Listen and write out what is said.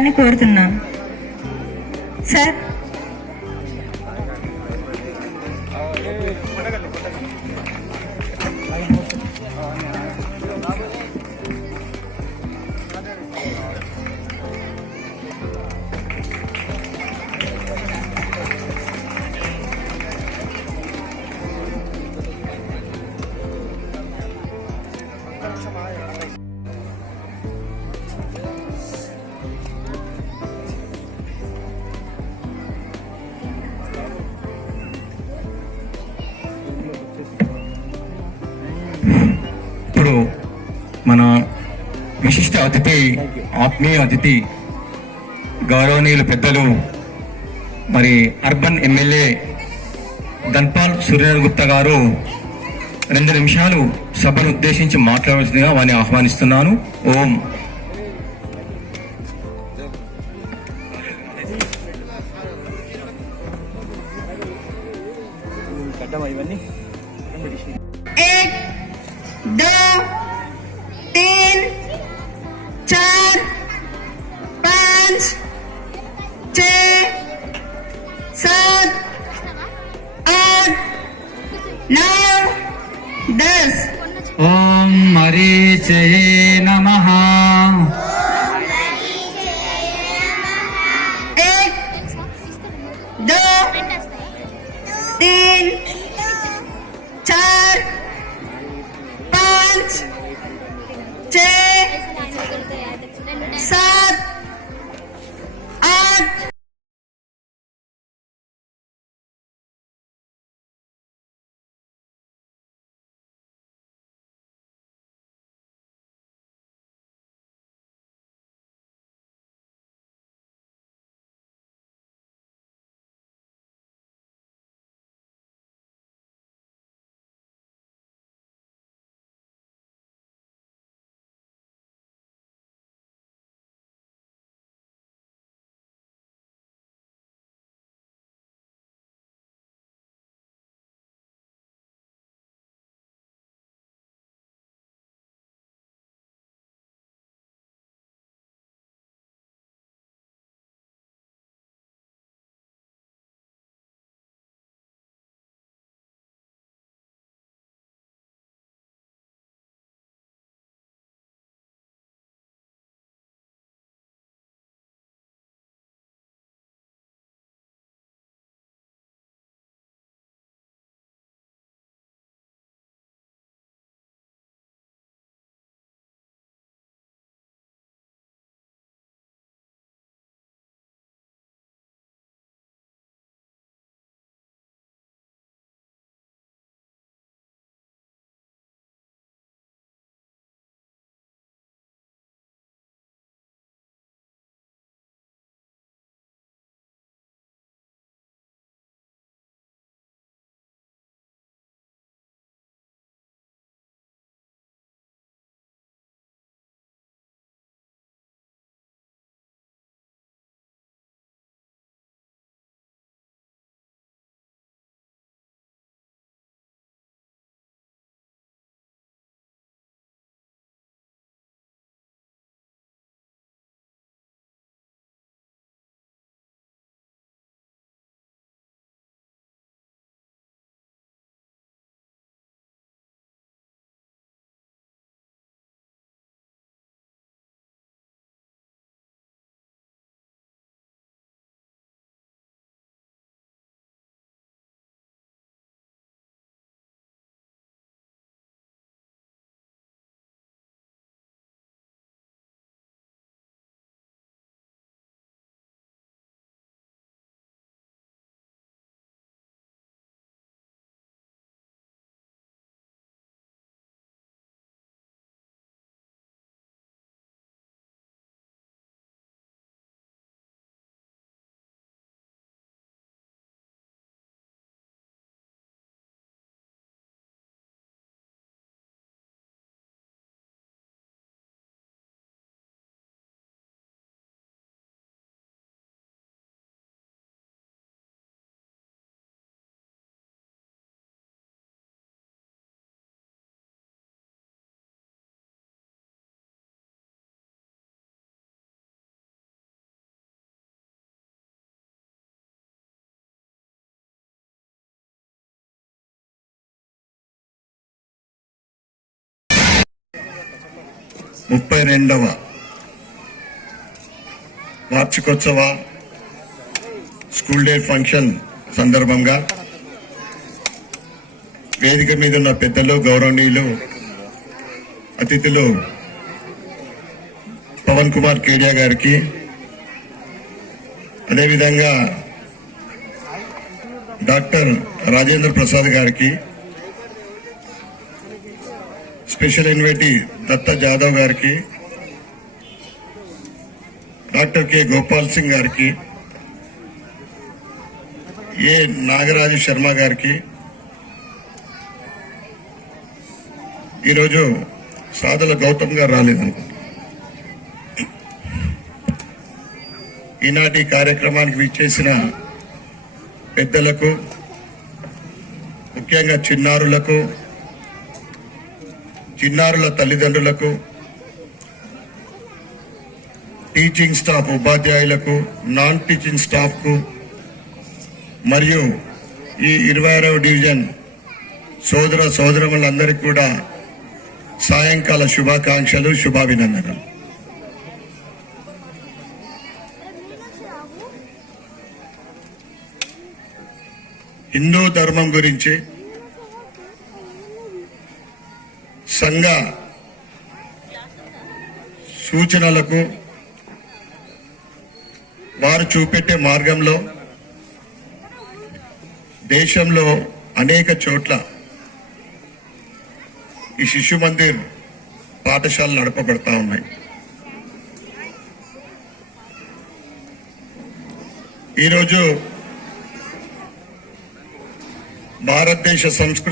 గారిని కోరుతున్నాను. సార్ విశిష్ట అతిథి ఆత్మీయ అతిథి గౌరవనీయులు పెద్దలు మరి అర్బన్ ఎమ్మెల్యే ధన్పాల్ సూర్యనారాయణ గుప్తా గారు రెండు నిమిషాలు సభను ఉద్దేశించి మాట్లాడవలసిందిగా వారిని ఆహ్వానిస్తున్నాను. ఓం. ఇవన్నీ? चार पाँच छ सात आठ नौ दस। ओम मरीचये नमः। एक दो तीन Sir! ముప్పై రెండవ వార్షికోత్సవ స్కూల్ డే ఫంక్షన్ సందర్భంగా వేదిక మీద ఉన్న పెద్దలు గౌరవనీయులు అతిథులు పవన్ కుమార్ కేడియా గారికి అదేవిధంగా డాక్టర్ రాజేంద్ర ప్రసాద్ గారికి స్పెషల్ ఇన్వైటీ దత్త జాదవ్ గారికి డాక్టర్ కె గోపాల్ సింగ్ గారికి ఏ నాగరాజు శర్మ గారికి. ఈరోజు సాధుల గౌతమ్ గారు రాలేదనుకుంటా. ఈనాటి కార్యక్రమానికి విచ్చేసిన పెద్దలకు ముఖ్యంగా చిన్నారులకు చిన్నారుల తల్లిదండ్రులకు టీచింగ్ స్టాఫ్ ఉపాధ్యాయులకు నాన్ టీచింగ్ స్టాఫ్కు మరియు ఈ ఇరవై ఆరవ డివిజన్ సోదర సోదరులందరికీ కూడా సాయంకాల శుభాకాంక్షలు శుభాభినందనలు. హిందూ ధర్మం గురించి సంఘ సూచనలకు వారు చూపెట్టే మార్గంలో దేశంలో అనేక చోట్ల ఈ శిశు మందిర్ పాఠశాలలు నడపబడతా ఉన్నాయి. ఈరోజు భారతదేశ సంస్కృతి